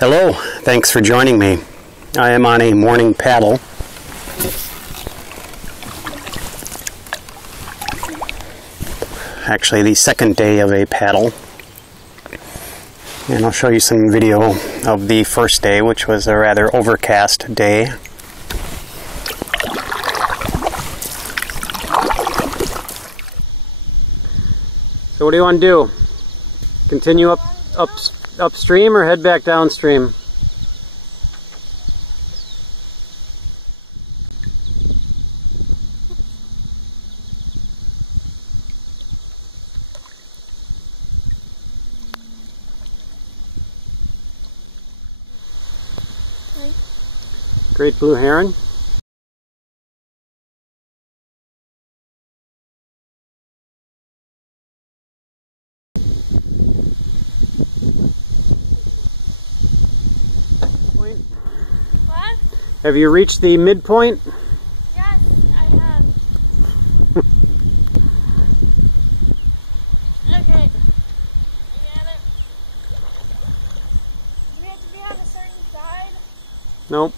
Hello, thanks for joining me. I am on a morning paddle. Actually, the second day of a paddle. And I'll show you some video of the first day, which was a rather overcast day. So what do you want to do? Continue upstream or head back downstream? Great blue heron. What? Have you reached the midpoint? Yes, I have. Okay. I get it. Do we have to be on a certain side? Nope.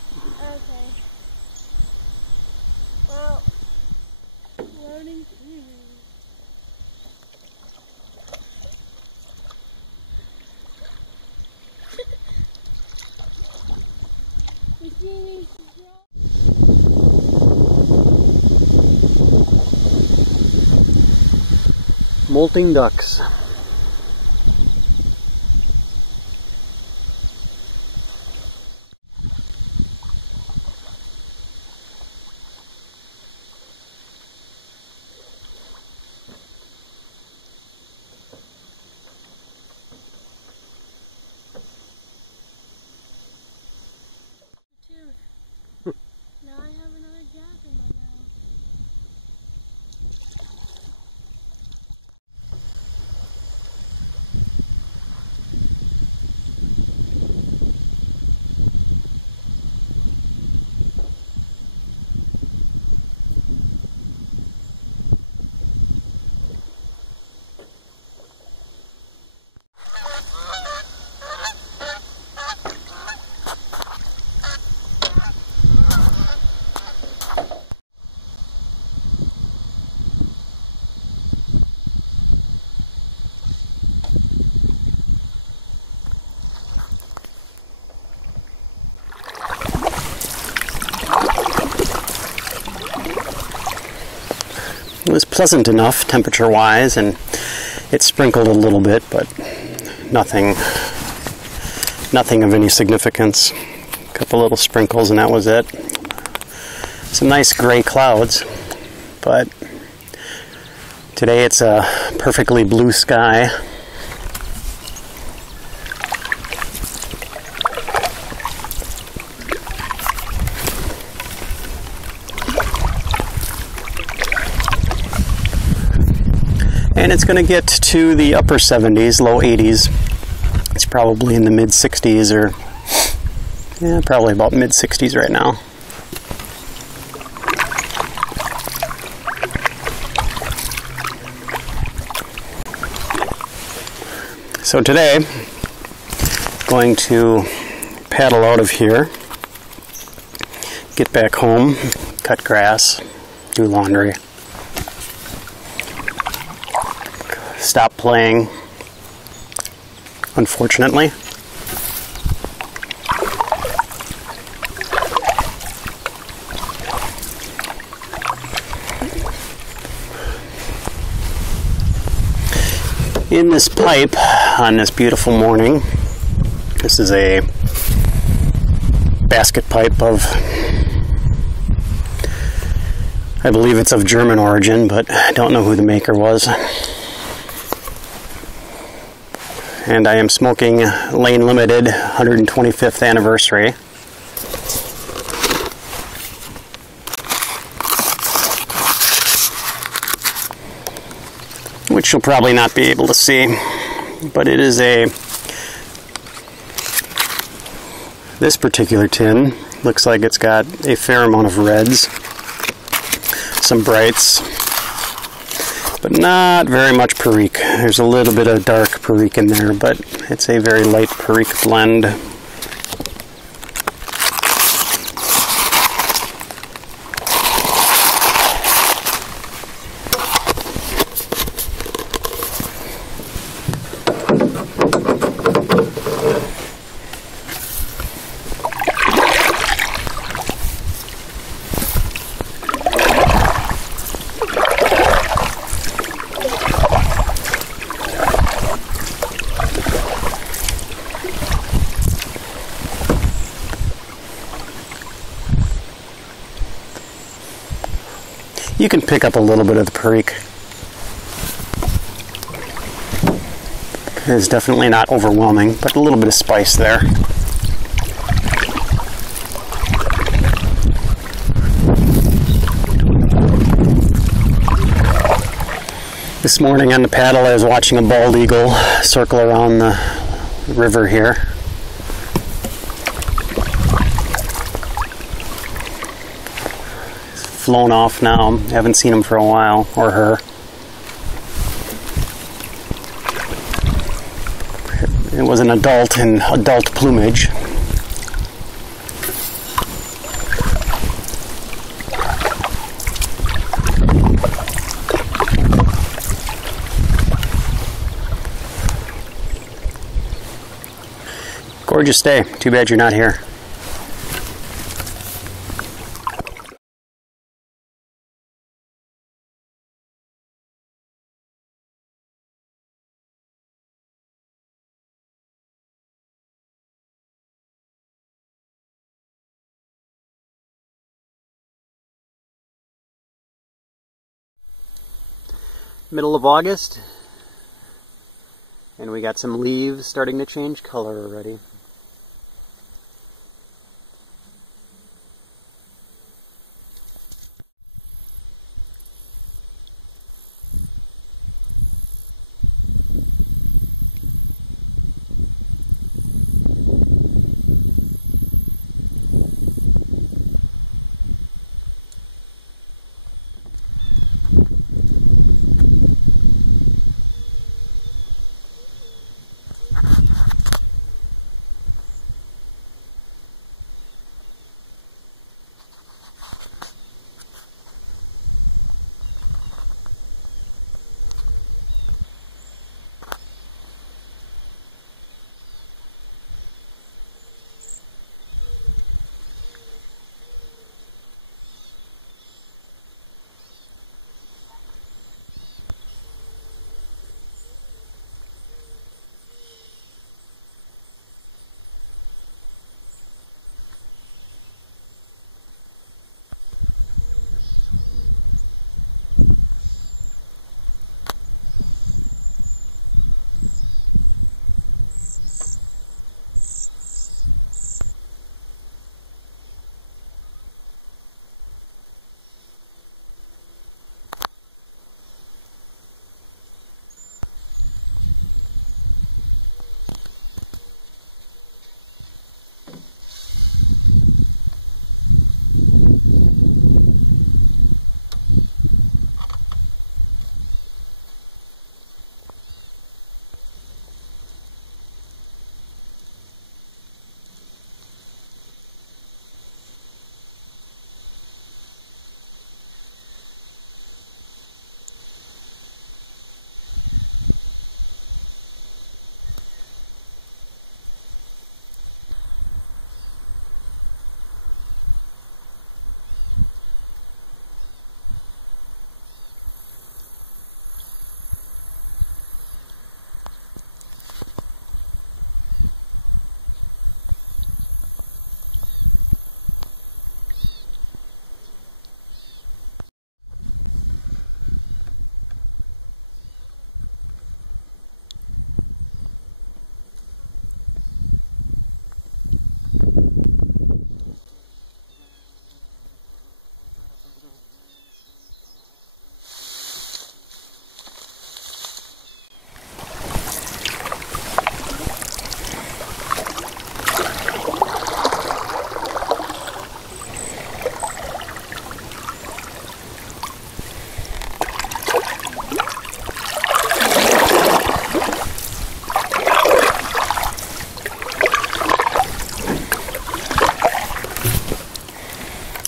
Molting ducks. Now I have another gap in my mouth. It was pleasant enough temperature-wise, and it sprinkled a little bit, but nothing of any significance. A couple little sprinkles and that was it. Some nice gray clouds, but today it's a perfectly blue sky. And it's going to get to the upper 70s, low 80s. It's probably in the mid 60s, or yeah, probably about mid 60s right now. So today, going to paddle out of here, get back home, cut grass, do laundry. Stop playing, unfortunately. In this pipe on this beautiful morning, this is a basket pipe of, I believe it's of German origin, but I don't know who the maker was. And I am smoking Lane Limited 125th anniversary. Which you'll probably not be able to see, but it is this particular tin looks like it's got a fair amount of reds, some brights, but not very much Perique. There's a little bit of dark Perique in there, but it's a very light Perique blend. You can pick up a little bit of the Perique. It's definitely not overwhelming, but a little bit of spice there. This morning on the paddle I was watching a bald eagle circle around the river here. He's flown off now. Haven't seen him for a while, or her. It was an adult in adult plumage. Gorgeous day. Too bad you're not here. Middle of August, and we got some leaves starting to change color already.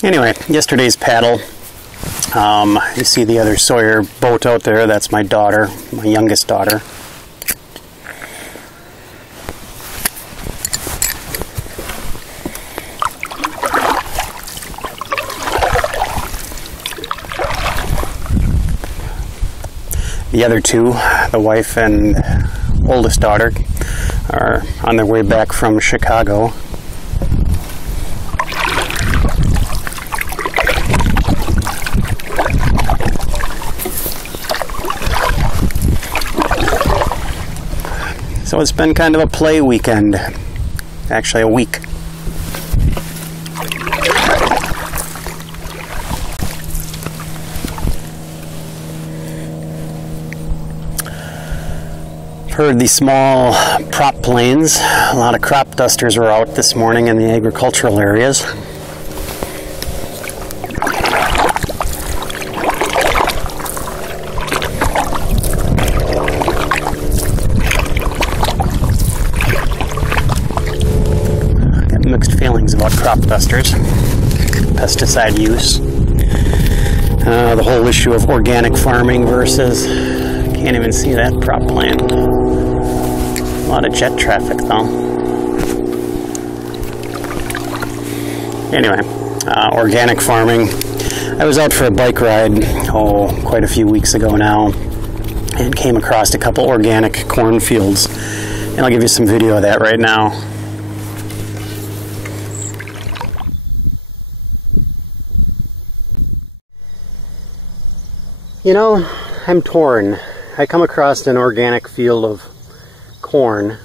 Anyway, yesterday's paddle. You see the other Sawyer boat out there. That's my daughter, my youngest daughter. The other two, the wife and oldest daughter, are on their way back from Chicago. So it's been kind of a play weekend, actually a week. Heard the small prop planes. A lot of crop dusters were out this morning in the agricultural areas. Got mixed feelings about crop dusters, pesticide use, the whole issue of organic farming versus, can't even see that prop plane. A lot of jet traffic though. Anyway, organic farming. I was out for a bike ride, quite a few weeks ago now, and came across a couple organic cornfields. And I'll give you some video of that right now. You know, I'm torn. I come across an organic field of corn.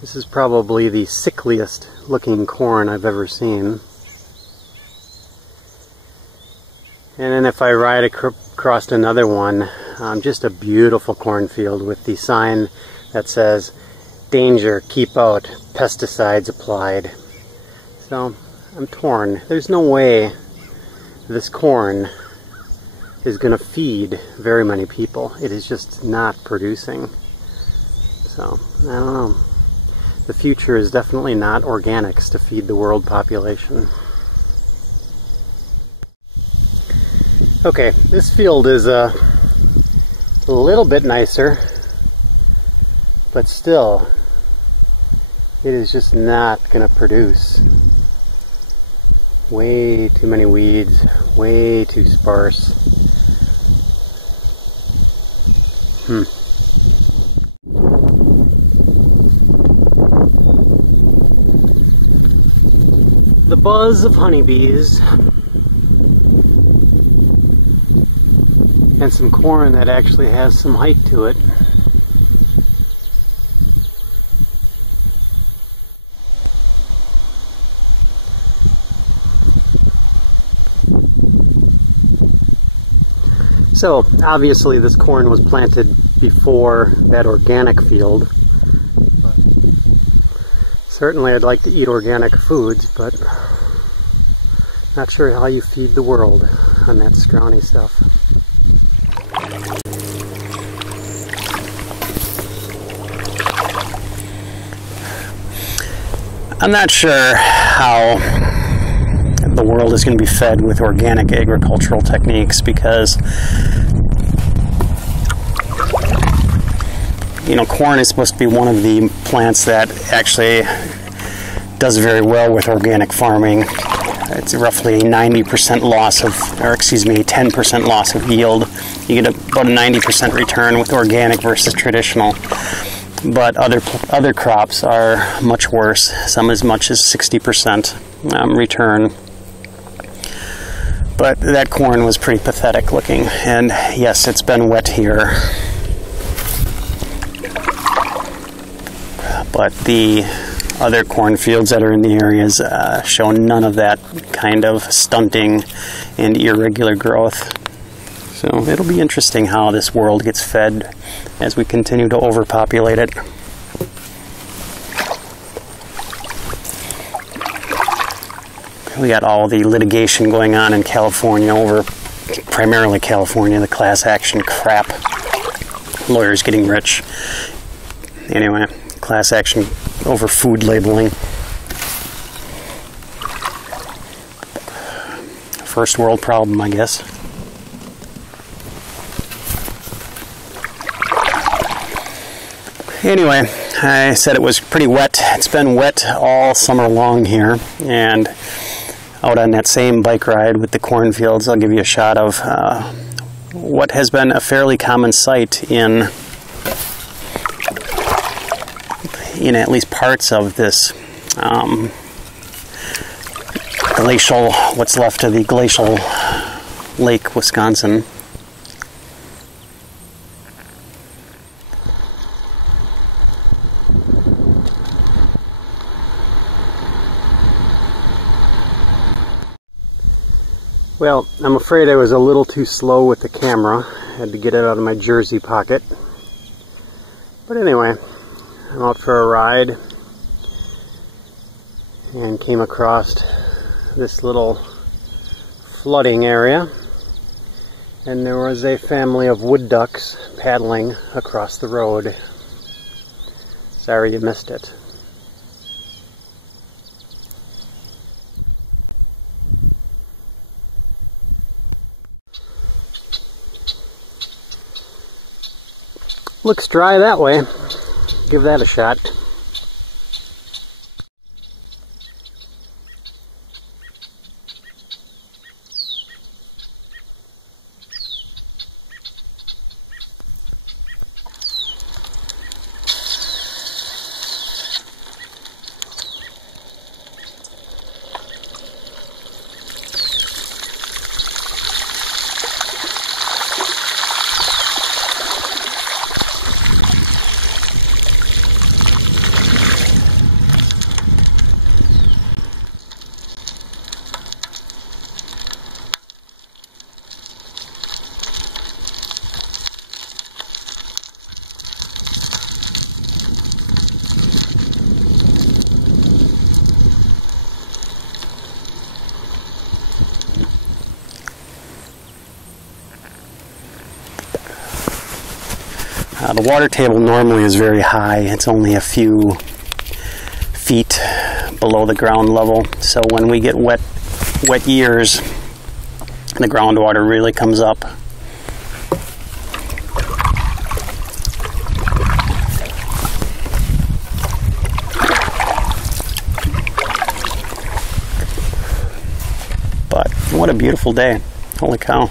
This is probably the sickliest looking corn I've ever seen. And then if I ride across another one, just a beautiful cornfield with the sign that says, "Danger, keep out, pesticides applied." So I'm torn. There's no way this corn is going to feed very many people. It is just not producing. So, I don't know. The future is definitely not organics to feed the world population. Okay, this field is a little bit nicer, but still, it is just not going to produce. Way too many weeds, way too sparse. The buzz of honeybees and some corn that actually has some height to it. So obviously this corn was planted before that organic field. Certainly I'd like to eat organic foods, but not sure how you feed the world on that scrawny stuff. I'm not sure how the world is going to be fed with organic agricultural techniques because, you know, corn is supposed to be one of the plants that actually does very well with organic farming. It's roughly a 90% loss of, or excuse me, 10% loss of yield. You get about a 90% return with organic versus traditional. But other crops are much worse, some as much as 60% return. But that corn was pretty pathetic looking, and yes, it's been wet here. But the other cornfields that are in the areas show none of that kind of stunting and irregular growth. So it'll be interesting how this world gets fed as we continue to overpopulate it. We got all the litigation going on in California over, primarily California, the class action crap. Lawyers getting rich. Anyway, class action over food labeling. First world problem, I guess. Anyway, I said it was pretty wet. It's been wet all summer long here, and out on that same bike ride with the cornfields, I'll give you a shot of what has been a fairly common sight in at least parts of this glacial, what's left of the glacial Lake, Wisconsin. Well, I'm afraid I was a little too slow with the camera. I had to get it out of my jersey pocket. But anyway, I'm out for a ride and came across this little flooding area, and there was a family of wood ducks paddling across the road. Sorry you missed it. Looks dry that way. Give that a shot. The water table normally is very high. It's only a few feet below the ground level. So when we get wet years, the groundwater really comes up. But what a beautiful day. Holy cow.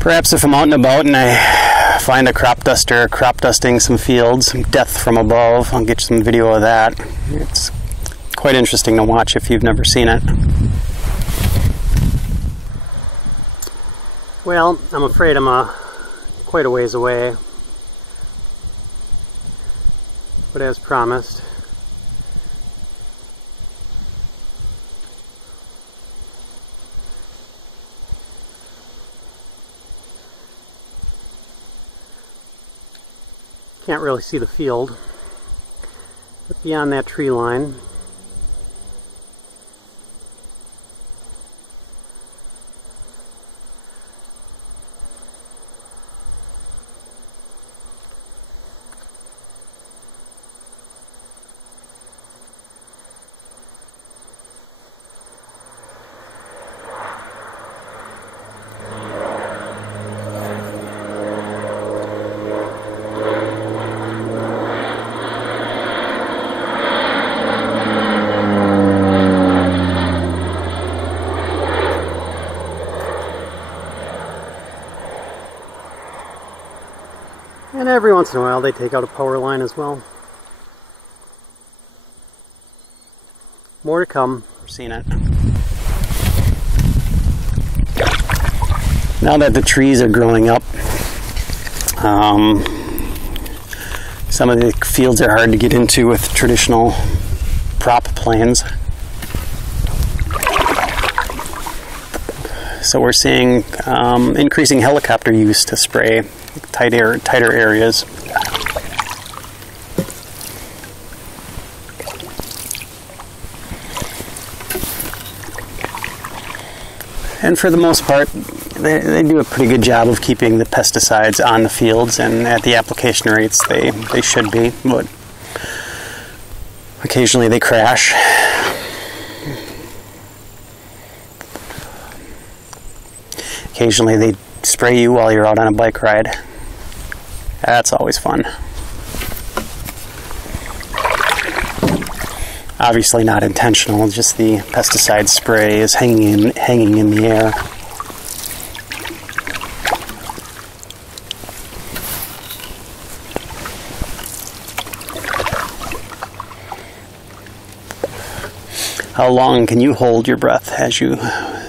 Perhaps if I'm out and about and I find a crop duster crop dusting some fields, death from above, I'll get some video of that. It's quite interesting to watch if you've never seen it. Well, I'm afraid I'm quite a ways away, but as promised, can't really see the field, but beyond that tree line, and every once in a while they take out a power line as well. More to come. I've seen it. Now that the trees are growing up, some of the fields are hard to get into with traditional prop planes. So we're seeing increasing helicopter use to spray tighter areas. And for the most part, they do a pretty good job of keeping the pesticides on the fields, and at the application rates they should be, but occasionally they crash. Occasionally they spray you while you're out on a bike ride. That's always fun. Obviously not intentional, just the pesticide spray is hanging in the air. How long can you hold your breath as you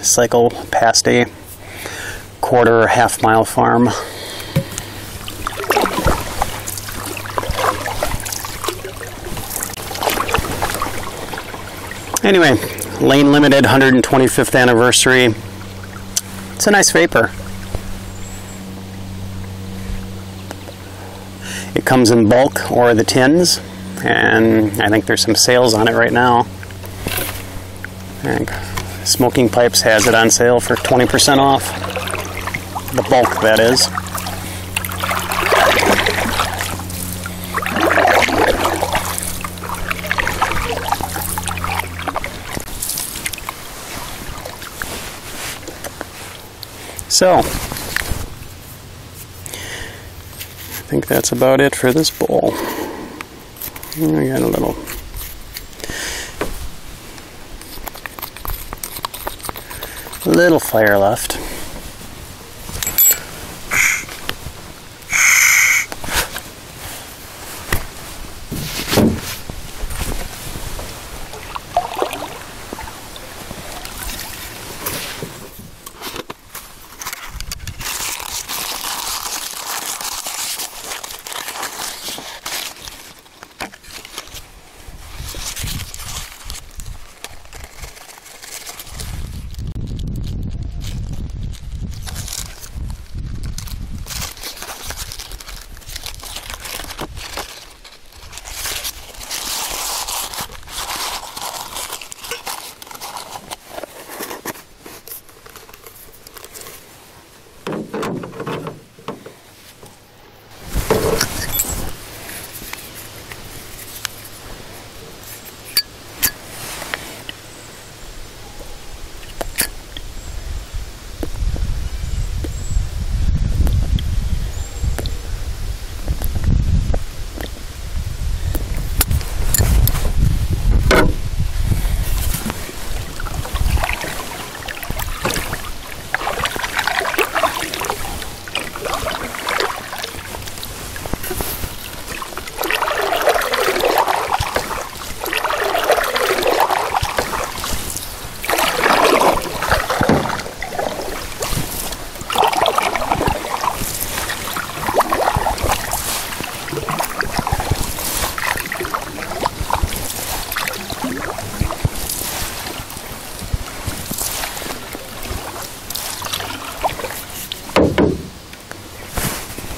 cycle past a quarter or half mile farm. Anyway, Lane Limited 125th anniversary. It's a nice vapor. It comes in bulk or the tins, and I think there's some sales on it right now. And Smoking Pipes has it on sale for 20% off. The bulk, that is. So, I think that's about it for this bowl. I got a little fire left.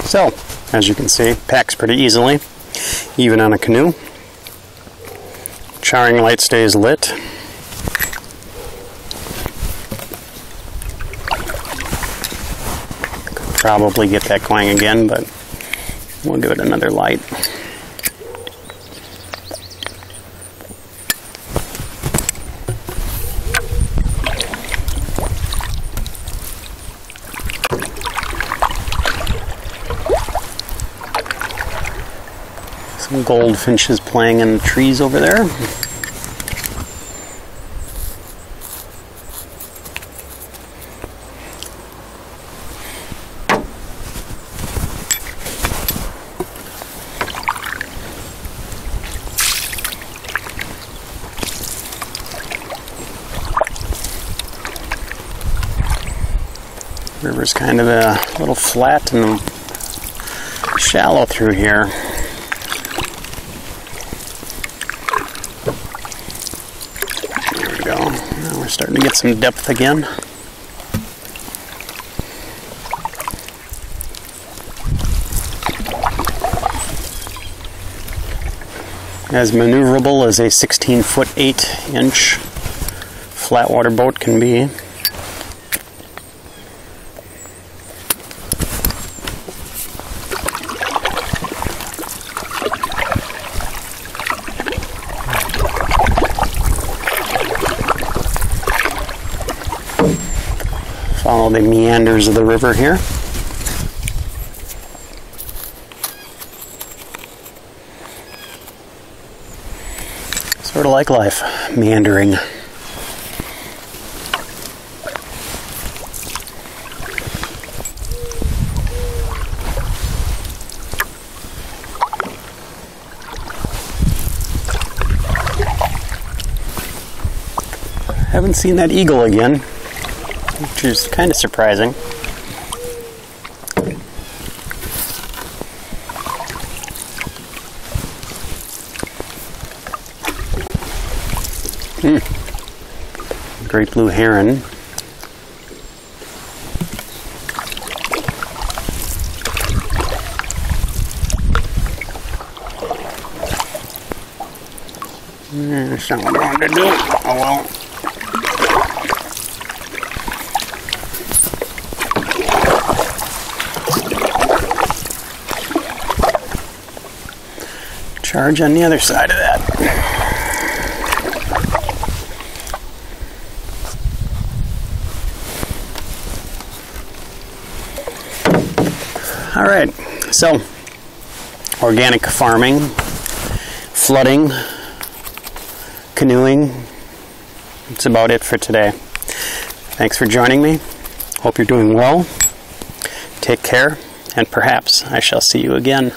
So, as you can see, packs pretty easily, even on a canoe. Charring light stays lit. Could probably get that going again, but we'll give it another light. Some goldfinches playing in the trees over there. River's kind of a little flat and shallow through here. Now we're starting to get some depth again. As maneuverable as a 16-foot 8-inch flat water boat can be. Follow the meanders of the river here. Sort of like life, meandering. Haven't seen that eagle again, which is kind of surprising. Great blue heron. That's not what I wanted to do. Oh well. Charge on the other side of that. All right, so organic farming, flooding, canoeing, that's about it for today. Thanks for joining me. Hope you're doing well. Take care, and perhaps I shall see you again.